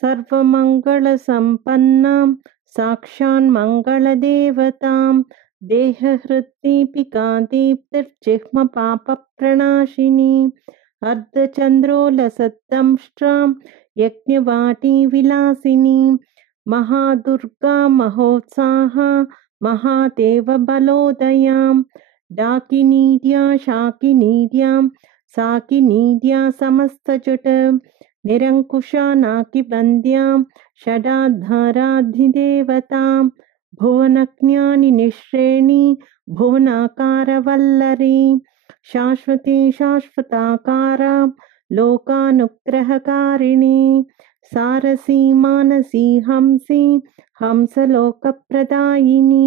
सर्वमङ्गलसम्पन्नां साक्षान्मङ्गलदेवतां देहहृद्दीपिका दीप्तिर्जिह्मपापप्रणाशिनी अर्धचन्द्रोलसत्दंष्ट्रां यज्ञवाटीविलासिनी महादुर्गा महोत्साहा महादेवबलोदयां डाकिनीड्या शाकिनीड्यां साकिनीड्या समस्तजुट निरङ्कुशा नाकिबन्द्यां षडाधाराधिदेवतां भुवनज्ञानि निःश्रेणी भुवनाकारवल्लरी शाश्वती शाश्वताकारा लोकानुग्रहकारिणी सारसी मानसी हंसी हंसलोकप्रदायिनी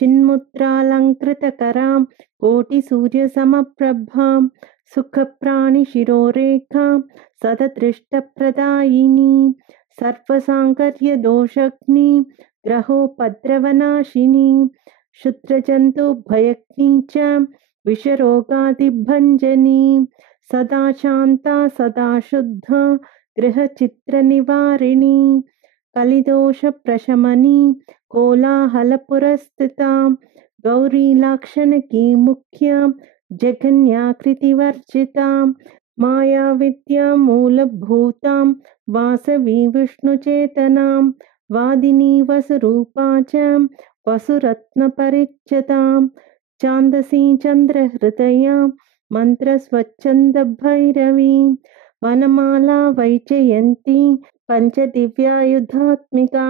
चिन्मुद्रालङ्कृतकरां कोटिसूर्यसमप्रभां सुखप्राणिशिरोरेखां सददृष्टप्रदायिनी सर्वसाङ्कर्यदोषग्नि ग्रहोपद्रवनाशिनी क्षुद्रजन्तुभयग्नि च विषरोगादिभञ्जनी सदा शान्ता सदा शुद्धा गृहचित्रनिवारिणी कलिदोषप्रशमनी कोलाहलपुरस्थिता गौरीलाक्षणकी मुख्या जघन्याकृतिवर्जिता मायाविद्या मूलभूतां वासवी विष्णुचेतनां वादिनी वसुरूपा च वसुरत्नपरिच्छदां छान्दसी चन्द्रहृदया मन्त्रस्वच्छन्दभैरवी वनमाला वैजयन्ती पञ्चदिव्यायुधात्मिका